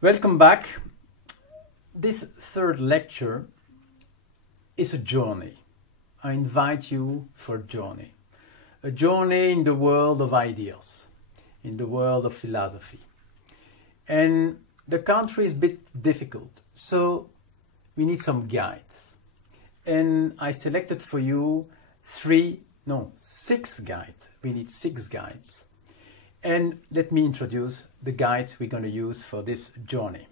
Welcome back. This third lecture is a journey. I invite you for a journey in the world of ideas, in the world of philosophy. And the country is a bit difficult, so we need some guides. And I selected for you 6 guides. We need 6 guides. And let me introduce the guides we're going to use for this journey.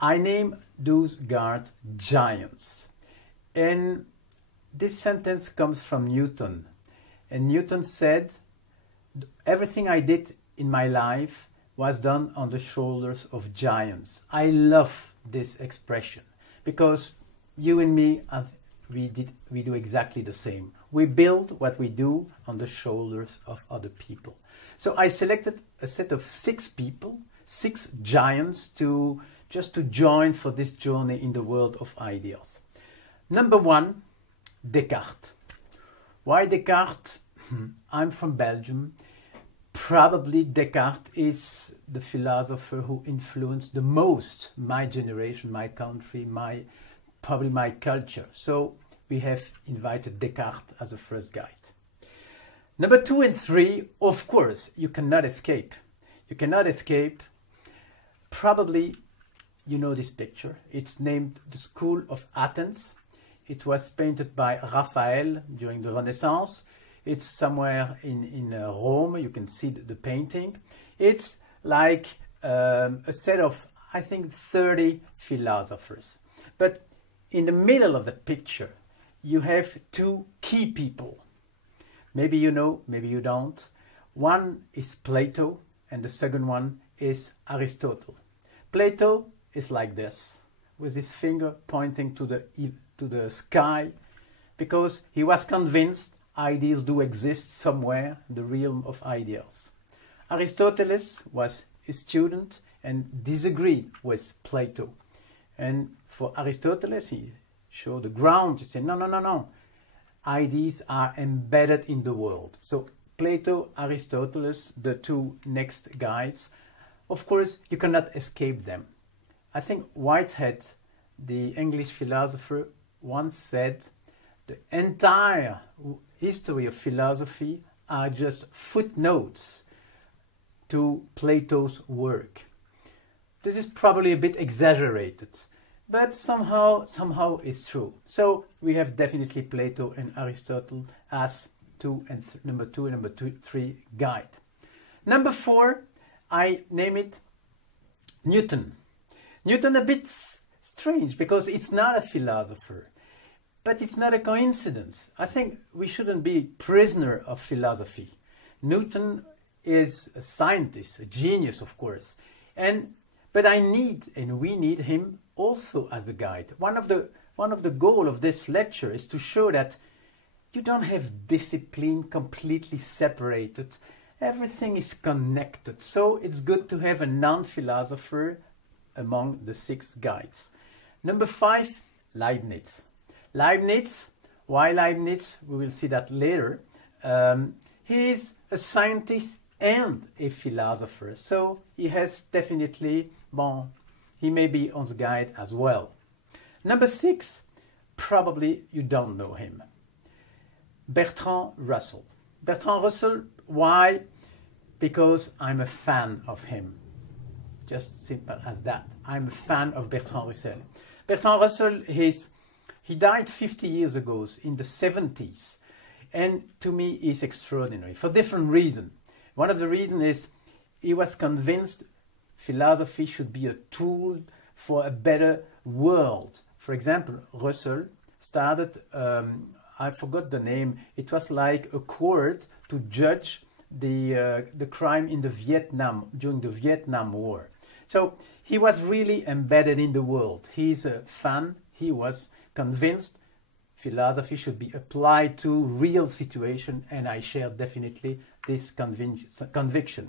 I name those guides giants. And this sentence comes from Newton. And Newton said, everything I did in my life was done on the shoulders of giants. I love this expression because you and me, we do exactly the same. We build what we do on the shoulders of other people. So I selected a set of 6 people, 6 giants to join for this journey in the world of ideas. Number 1, Descartes. Why Descartes? I'm from Belgium. Probably Descartes is the philosopher who influenced the most my generation, my country, probably my culture. So we have invited Descartes as a first guide. Number 2 and 3, of course, you cannot escape. You cannot escape. Probably you know this picture. It's named the School of Athens. It was painted by Raphael during the Renaissance. It's somewhere in Rome. You can see the painting. It's like a set of, I think, 30 philosophers. But in the middle of the picture, you have 2 key people. Maybe you know, maybe you don't. One is Plato and the second one is Aristotle. Plato is like this, with his finger pointing to the sky, because he was convinced ideas do exist somewhere in the realm of ideas. Aristotle was his student and disagreed with Plato. And for Aristotle, he showed the ground. He said, no. Ideas are embedded in the world. So Plato, Aristotle, the 2 next guides, of course, you cannot escape them. I think Whitehead, the English philosopher, once said, the entire history of philosophy are just footnotes to Plato's work. This is probably a bit exaggerated, but somehow it's true. So we have definitely Plato and Aristotle as number 2 and number 3 guide. Number 4, I name it Newton. Newton a bit strange because it's not a philosopher, but it's not a coincidence. I think we shouldn't be prisoner of philosophy. Newton is a scientist, a genius, of course, but we need him also as a guide. One of the goals of this lecture is to show that you don't have discipline completely separated. Everything is connected. So it's good to have a non-philosopher among the 6 guides. Number 5, Leibniz. Leibniz, why Leibniz? We will see that later. He is a scientist and a philosopher. So he has definitely, he may be on the guide as well. Number 6, probably you don't know him. Bertrand Russell. Bertrand Russell, why? Because I'm a fan of him. Just simple as that. I'm a fan of Bertrand Russell. Bertrand Russell, he died 50 years ago in the 70s. And to me, he's extraordinary for different reasons. One of the reasons is he was convinced philosophy should be a tool for a better world. For example, Russell started, I forgot the name, it was like a court to judge the crime in during the Vietnam War. So he was really embedded in the world. He's a fan. He was convinced philosophy should be applied to real situation, and I share definitely this conviction.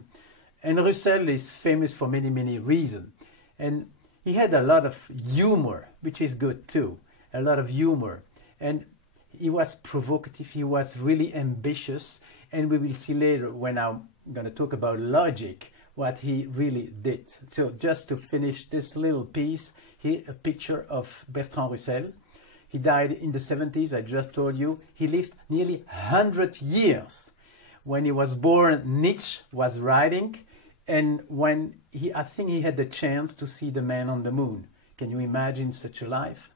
And Russell is famous for many, many reasons. And he had a lot of humor, which is good too. A lot of humor. And he was provocative, he was really ambitious, and we will see later when I'm going to talk about logic what he really did. So just to finish this little piece, here a picture of Bertrand Russell. He died in the 70s, I just told you. He lived nearly 100 years. When he was born, Nietzsche was writing, and I think he had the chance to see the man on the moon. Can you imagine such a life?